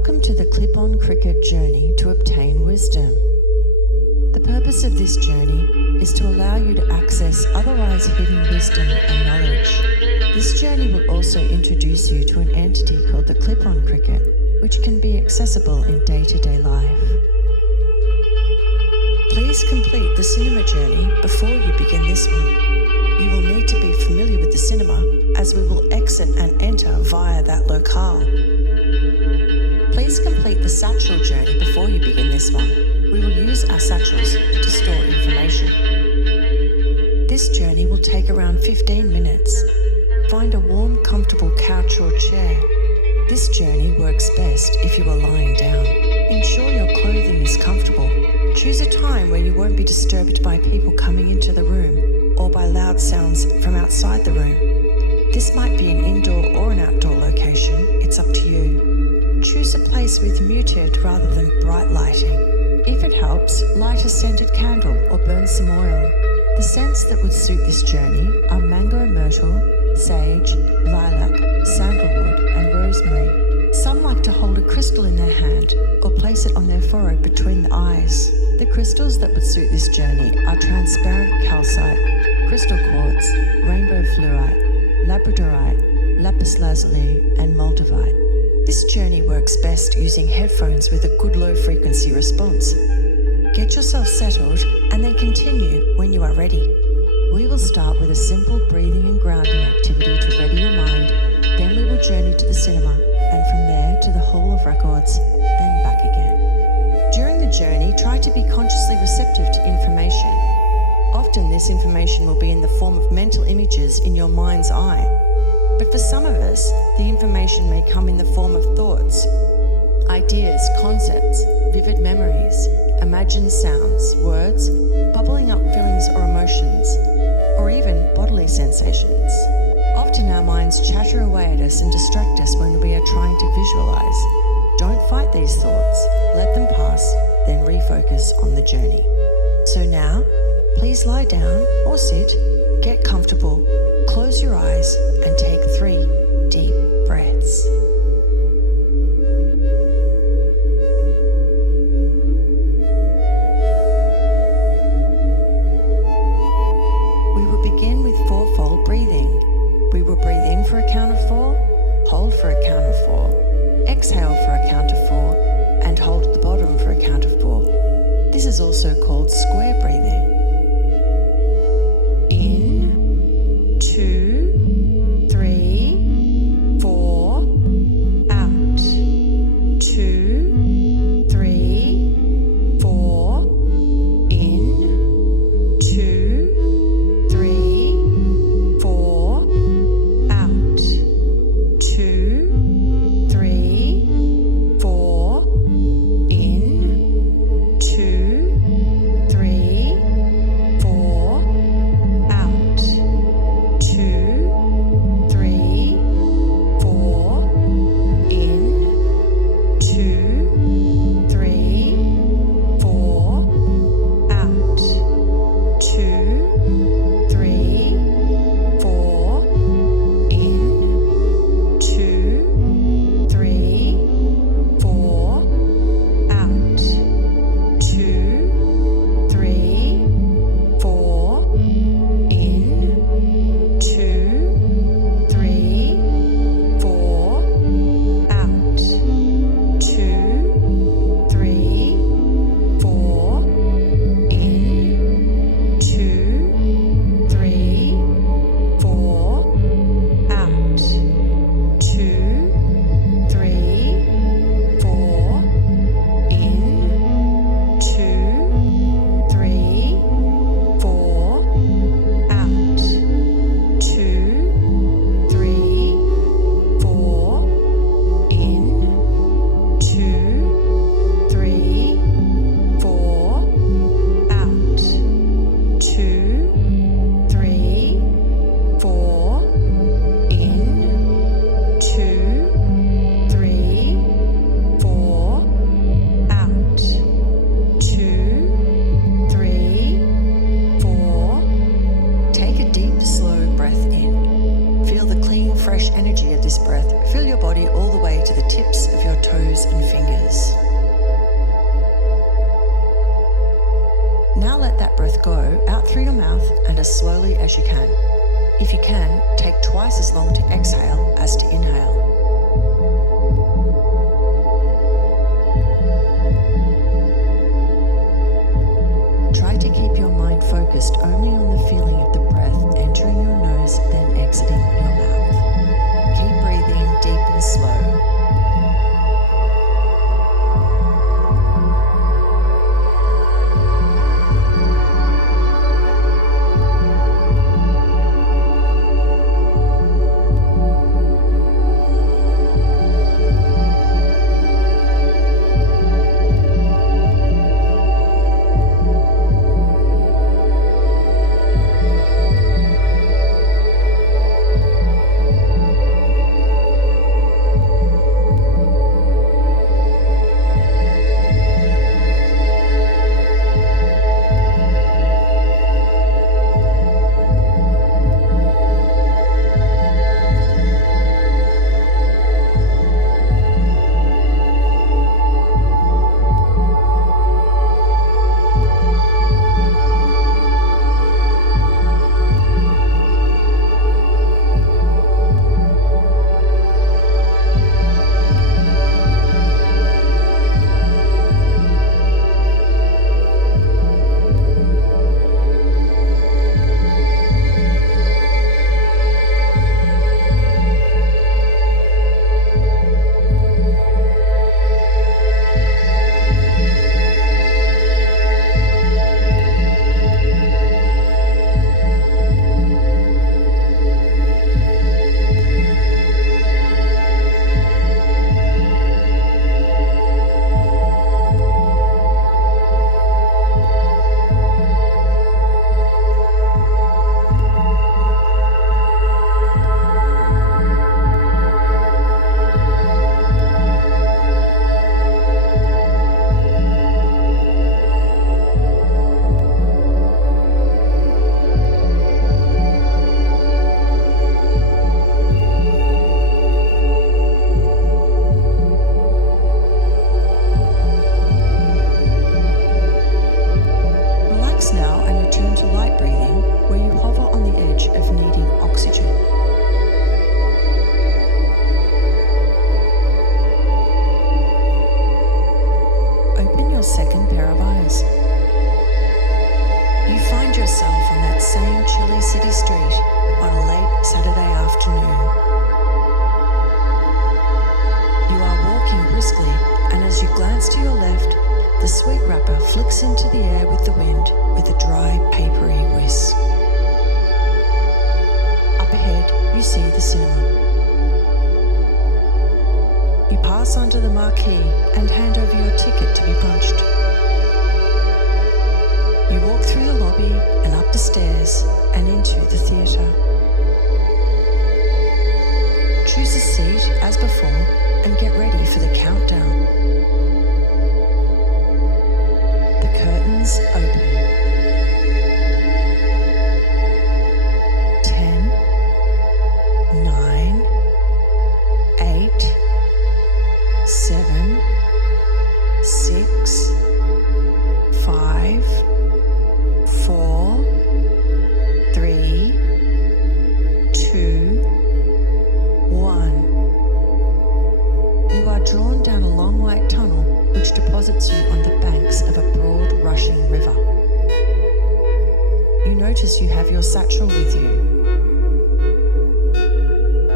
Welcome to the Clip-On Cricket journey to obtain wisdom. The purpose of this journey is to allow you to access otherwise hidden wisdom and knowledge. This journey will also introduce you to an entity called the Clip-On Cricket, which can be accessible in day-to-day life. Please complete the cinema journey before you begin this one. You will need to be familiar with the cinema, as we will exit and enter via that locale. Please complete the Satchel journey before you begin this one. We will use our satchels to store information. This journey will take around 15 minutes. Find a warm, comfortable couch or chair. This journey works best if you are lying down. Ensure your clothing is comfortable. Choose a time where you won't be disturbed by people coming into the room or by loud sounds from outside the room. This might be an indoor or an outdoor location. It's up to you. Choose a place with muted rather than bright lighting. If it helps, light a scented candle or burn some oil. The scents that would suit this journey are mango myrtle, sage, lilac, sandalwood, and rosemary. Some like to hold a crystal in their hand or place it on their forehead between the eyes. The crystals that would suit this journey are transparent calcite, crystal quartz, rainbow fluorite, labradorite, lapis lazuli, and moldavite. This journey works best using headphones with a good low frequency response. Get yourself settled and then continue when you are ready. We will start with a simple breathing and grounding activity to ready your mind, then we will journey to the cinema, and from there to the Hall of Records, then back again. During the journey, try to be consciously receptive to information. Often this information will be in the form of mental images in your mind's eye. But for some of us, the information may come in the form of thoughts, ideas, concepts, vivid memories, imagined sounds, words, bubbling up feelings or emotions, or even bodily sensations. Often our minds chatter away at us and distract us when we are trying to visualize. Don't fight these thoughts, let them pass, then refocus on the journey. So now, please lie down or sit, get comfortable, close your eyes, and take 3 deep breaths. We will begin with 4-fold breathing. We will breathe in for a count of 4, hold for a count of 4, exhale for a count of 4, and hold at the bottom for a count of 4. This is also called square breathing. In, 2, 3, 4, out. 2, 3, 4, in, 2, 3, 4, out. 2, 3, 4, in, 2, 3, 4, out. 2, 3, 4, in, 2, 3, 4, out. 2, 3, 4, in, 2, 3, 4, out. 2, 3, 4, in, 2, 3, 4, out. 2, 3, 4, in, 2, 3, 4, out. 2, 3, 4, in, 2, 3, 4, out. 2, 3, 4, in, 2, 3, 4, out. 2, 3, 4, in, 2, 3, 4, out. 2, 3, 4. Take a deep, slow breath in. Feel the clean, fresh energy of this breath fill your body all the way to the tips of your toes and fingers. Now let that breath go out through your mouth and as slowly as you can. If you can, take twice as long to exhale as to inhale. Try to keep your mind focused only on the feeling of the breath entering your nose, then exiting your mouth. Keep breathing deep and slow. Flicks into the air with the wind with a dry, papery whisk. Up ahead, you see the cinema. You pass onto the marquee and hand over your ticket to be punched. You walk through the lobby and up the stairs and into the theatre. Choose a seat as before and get ready for the countdown. Curtains open. 10, 9, 8, 7, 6, 5, 4, 3, 2, 1. You are drawn down a long white tunnel which deposits you on the banks of a broad rushing river. You notice you have your satchel with you.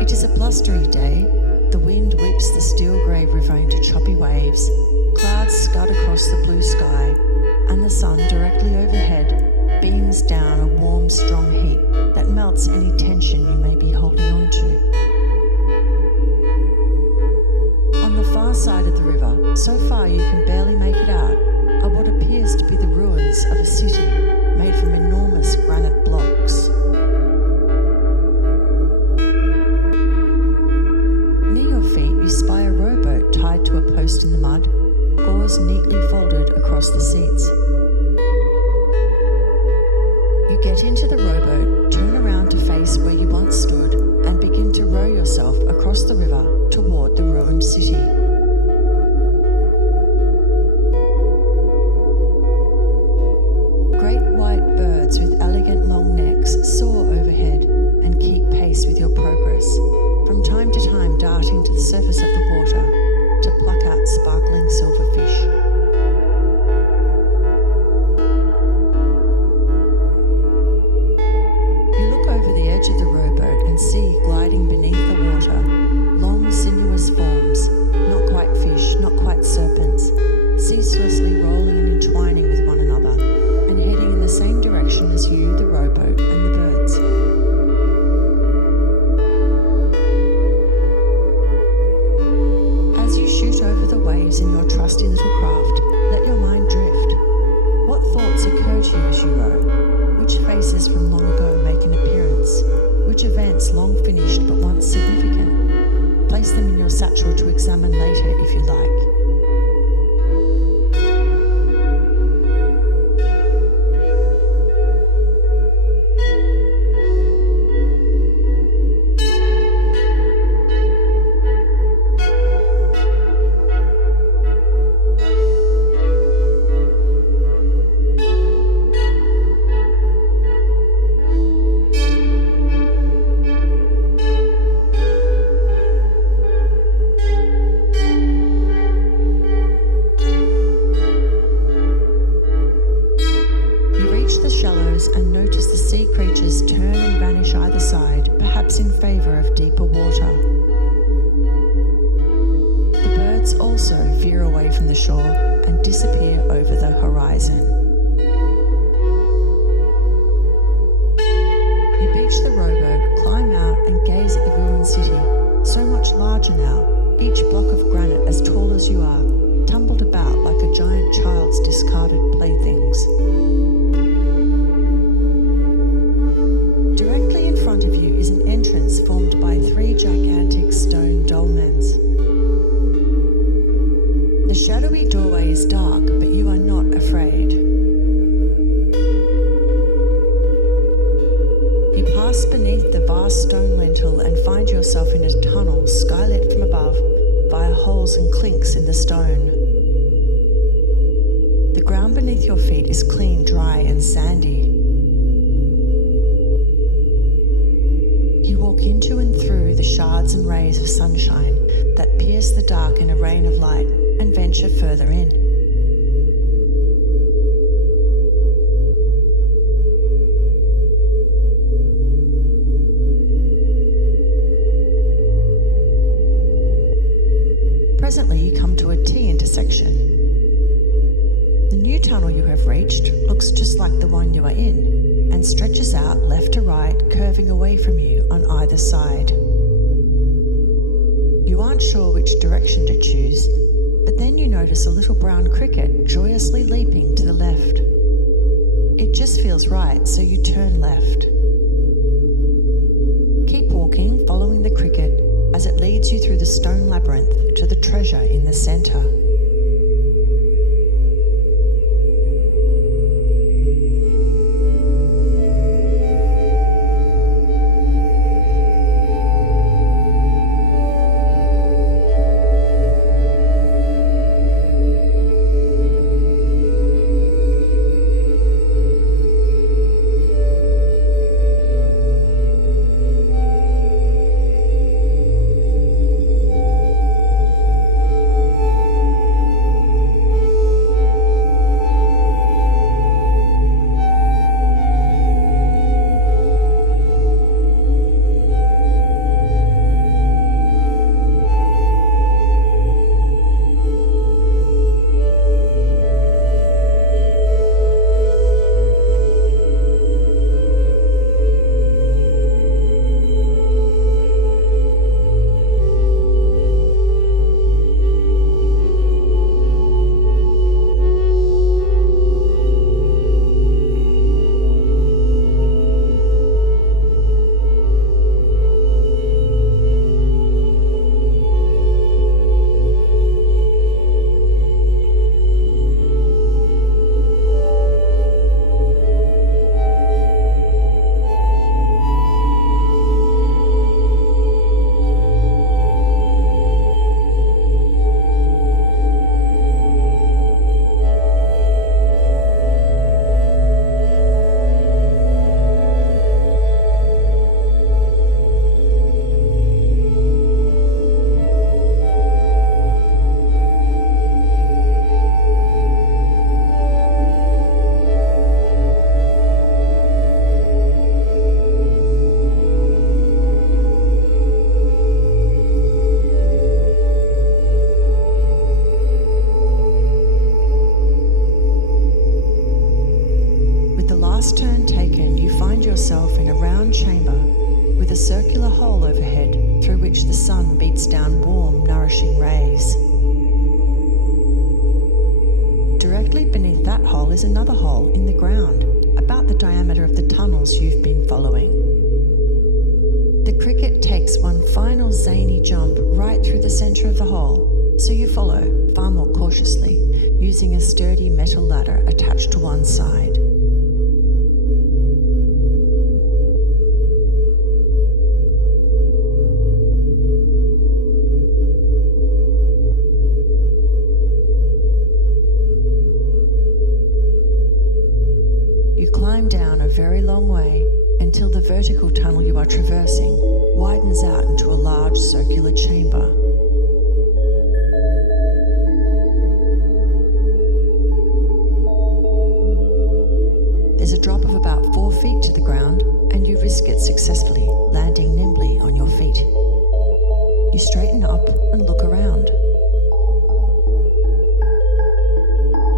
It is a blustery day. The wind whips the steel grey river into choppy waves, clouds scud across the blue sky, and the sun directly overhead beams down a warm, strong heat that melts any tension you may be holding on to. On the far side of the river, so far you can barely make it out, are what appears to be the ruins of a city made from enormous granite blocks. Near your feet you spy a rowboat tied to a post in the mud, oars neatly folded across the seats. You get into the rowboat, turn around to face where you once stood, and begin to row yourself across the river toward the ruined city. surface of the water to pluck out sparkling silverfish. You look over the edge of the rowboat and see gliding beneath the water long sinuous forms, not quite fish, not quite serpents, ceaselessly rolling and entwining with one another and heading in the same direction as you, the rowboat, and the birds. As you shoot over the waves in your trusty little craft, let your mind drift. What thoughts occur to you as you row? Which faces from long ago make an appearance? Which events long finished but once significant? Place them in your satchel to examine later if you like. And notice the sea creatures turn and vanish either side, perhaps in favour of deeper water. The birds also veer away from the shore and disappear over the horizon. You beach the rowboat, climb out and gaze at the ruined city, so much larger now, each block of granite as tall as you are, tumbled about like a giant child's discarded playthings. Directly in front of you is an entrance formed by 3 gigantic stone dolmens. The shadowy doorway is dark, but you are not afraid. You pass beneath the vast stone lintel and find yourself in a tunnel skylit from above via holes and clinks in the stone. The ground beneath your feet is clean, dry and sandy. You walk into and through the shards and rays of sunshine that pierce the dark in a rain of light and venture further in. Presently you come to a T intersection. The new tunnel you have reached looks just like the one you are in and stretches out left to right, curving away from you on either side. You aren't sure which direction to choose, but then you notice a little brown cricket joyously leaping to the left. It just feels right, so you turn left. Keep walking, following the cricket as it leads you through the stone labyrinth to the treasure in the center. maze. Directly beneath that hole is another hole in the ground, about the diameter of the tunnels you've been following. The cricket takes one final zany jump right through the centre of the hole, so you follow far more cautiously, using a sturdy metal ladder attached to one side. You climb down a very long way until the vertical tunnel you are traversing widens out into a large circular chamber. There's a drop of about 4 feet to the ground, and you risk it successfully, landing nimbly on your feet. You straighten up and look around.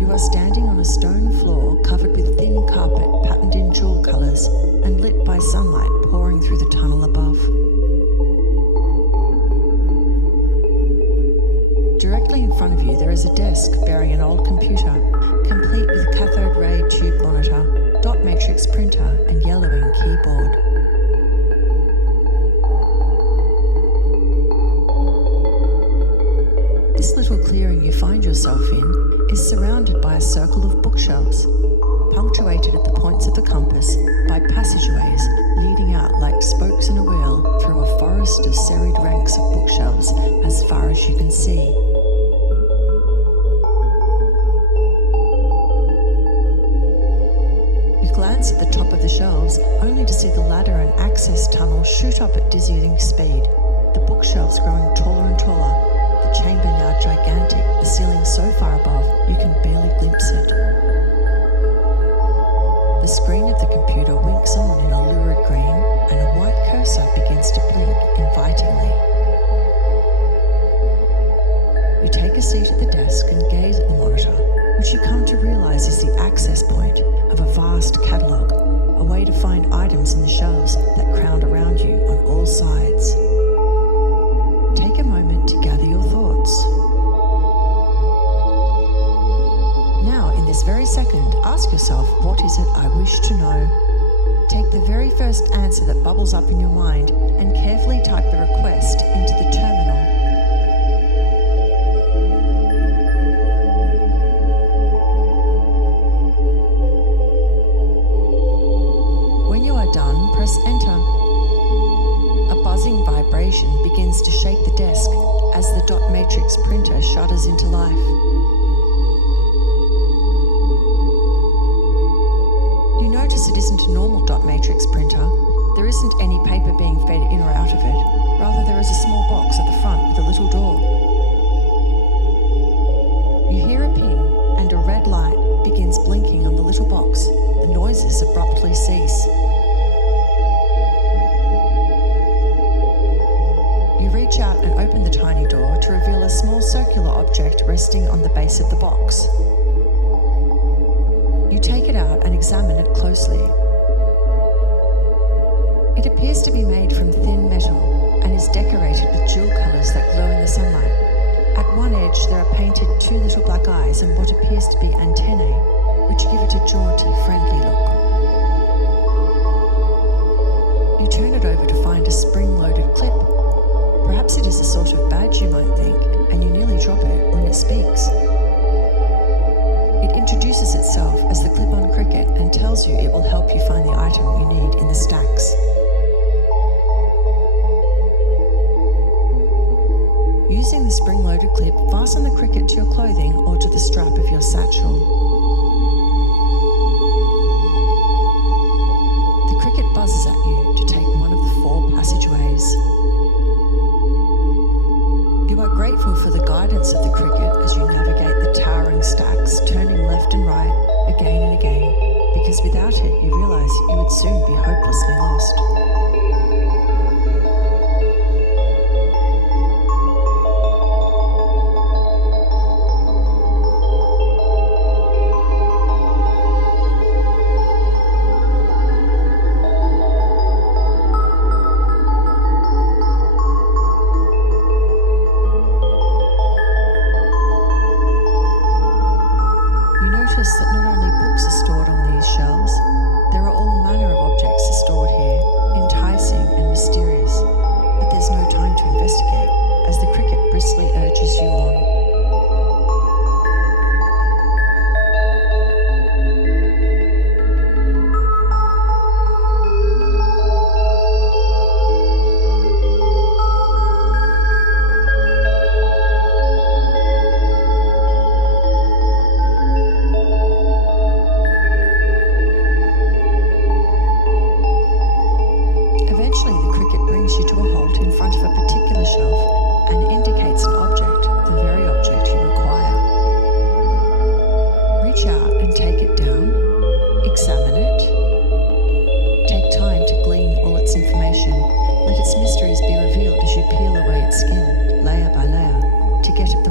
You are standing on a stone floor covered with thin carpet patterned in jewel colours and lit by sunlight pouring through the tunnel above. Directly in front of you there is a desk bearing an old computer, complete with cathode ray tube monitor, dot matrix printer and yellowing keyboard. This little clearing you find yourself in is surrounded by a circle of bookshelves, punctuated at the points of the compass by passageways leading out like spokes in a wheel through a forest of serried ranks of bookshelves as far as you can see. You glance at the top of the shelves only to see the ladder and access tunnel shoot up at dizzying speed, the bookshelves growing taller and taller, the chamber now gigantic, the ceiling so far above you can barely glimpse it. The screen of the computer winks on in a lurid green, and a white cursor begins to blink invitingly. You take a seat at the desk and gaze at the monitor, which you come to realise is the access point of a vast catalogue, a way to find items in the shelves that crowd around you on all sides. Take a moment to gather your thoughts. Now, in this very second, ask yourself, what is it I wish to know? Take the very first answer that bubbles up in your mind and carefully type the request into the terminal. When you are done, press enter. A buzzing vibration begins to shake the desk as the dot matrix printer shudders into life. You notice it isn't a normal dot matrix printer. There isn't any paper being fed in or out of it. Rather, there is a small box at the front with a little door. You hear a ping and a red light begins blinking on the little box. The noises abruptly cease. You reach out and open the tiny door to reveal a small circular object resting on the base of the box. You take it out and examine it closely. It appears to be made from thin metal and is decorated with jewel colours that glow in the sunlight. At one edge there are painted 2 little black eyes and what appears to be antennae, which give it a jaunty, friendly look. You turn it over to find a spring-loaded clip. Perhaps it is a sort of badge, you might think, and you nearly drop it when it speaks. It introduces itself as the clip-on cricket and tells you it will help you find the item you need in the stacks. Using the spring-loaded clip, fasten the cricket to your clothing or to the strap of your satchel. The cricket buzzes at you to take one of the 4 passageways. You are grateful for the guidance of the cricket as you navigate the towering stacks, turning left and right again and again, because without it you realise you would soon be hopelessly lost.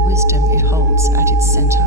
wisdom it holds at its center.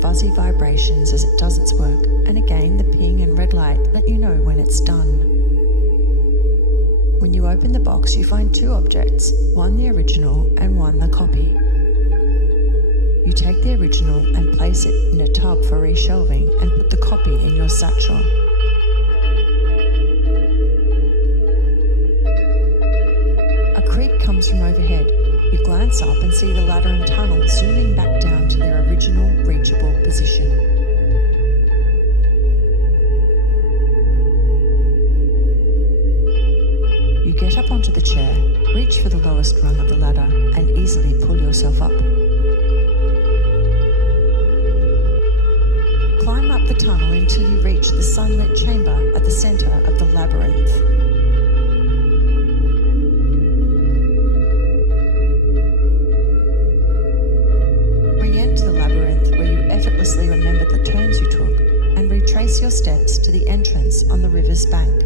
Fuzzy vibrations as it does its work, and again the ping and red light let you know when it's done. When you open the box, you find two objects, one the original and one the copy. You take the original and place it in a tub for reshelving and put the copy in your satchel. A creak comes from overhead. You glance up and see the ladder and tunnel zooming back down to their original reachable position. You get up onto the chair, reach for the lowest rung of the ladder, and easily pull yourself up. Climb up the tunnel until you reach the sunlit chamber at the center of the labyrinth. Remember the turns you took and retrace your steps to the entrance on the river's bank.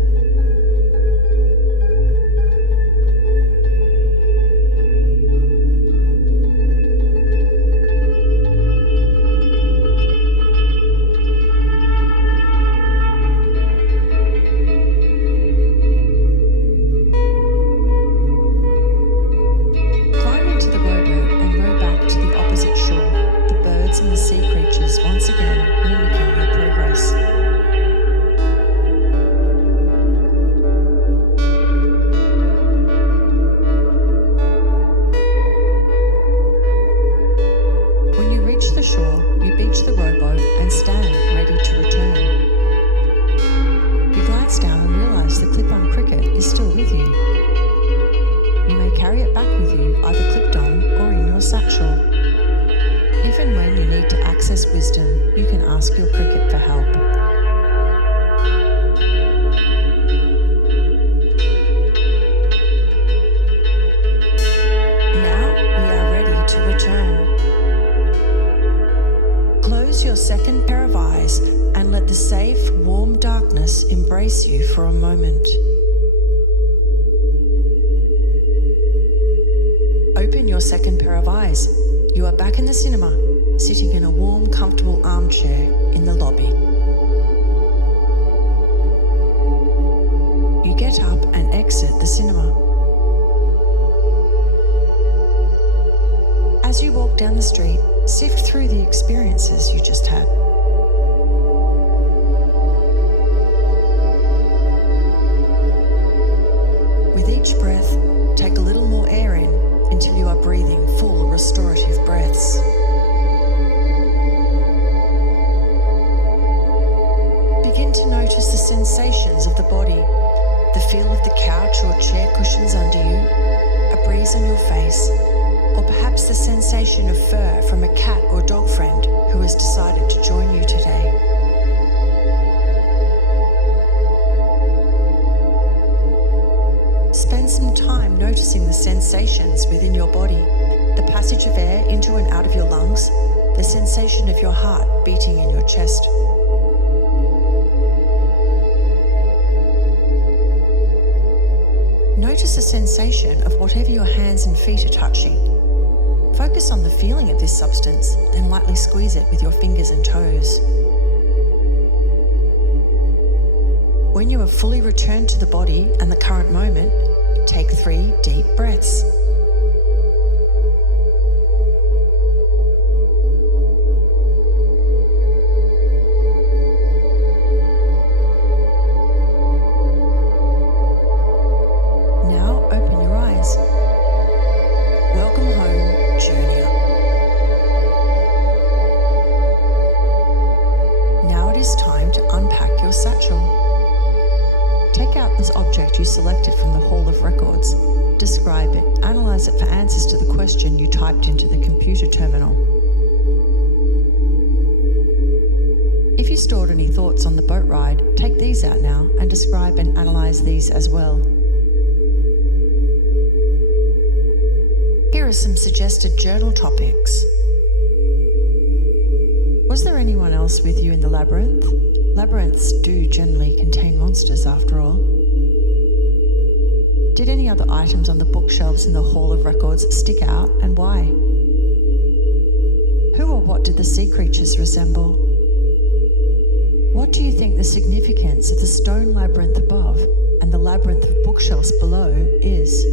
Climb into the rowboat and row back to the opposite shore. The birds and the sea creatures once again mimicking your progress. When you reach the shore, you beach the rowboat and stand ready to return. You glance down and realise the clip-on cricket is still with you. You may carry it back with you, either clipped on or in your satchel. Even when you need to access wisdom, you can ask your cricket for help. Now we are ready to return. Close your second pair of eyes and let the safe, warm darkness embrace you for a moment. Open your second pair of eyes. You are back in the cinema, sitting in a warm, comfortable armchair in the lobby. You get up and exit the cinema. As you walk down the street, sift through the experiences you just had. With each breath, take a little more air in until you are breathing full restorative breaths. Begin to notice the sensations of the body, The feel of the couch or chair cushions under you, a breeze on your face, or perhaps the sensation of fur from a cat or dog friend who has decided to join you today. Spend some time noticing the sensations within your body, the passage of air into and out of your lungs, the sensation of your heart beating in your chest. Notice the sensation of whatever your hands and feet are touching. Focus on the feeling of this substance, then lightly squeeze it with your fingers and toes. When you have fully returned to the body and the current moment, take 3 deep breaths. Now open your eyes. Welcome home, journeyer. Now it is time to unpack your satchel. Take out this object you selected from the Hall of Records. Describe it, analyze it for answers to the question you typed into the computer terminal. If you stored any thoughts on the boat ride, take these out now and describe and analyze these as well. Here are some suggested journal topics. Was there anyone else with you in the labyrinth? Labyrinths do generally contain monsters after all. Did any other items on the bookshelves in the Hall of Records stick out, and why? Who or what did the sea creatures resemble? What do you think the significance of the stone labyrinth above and the labyrinth of bookshelves below is?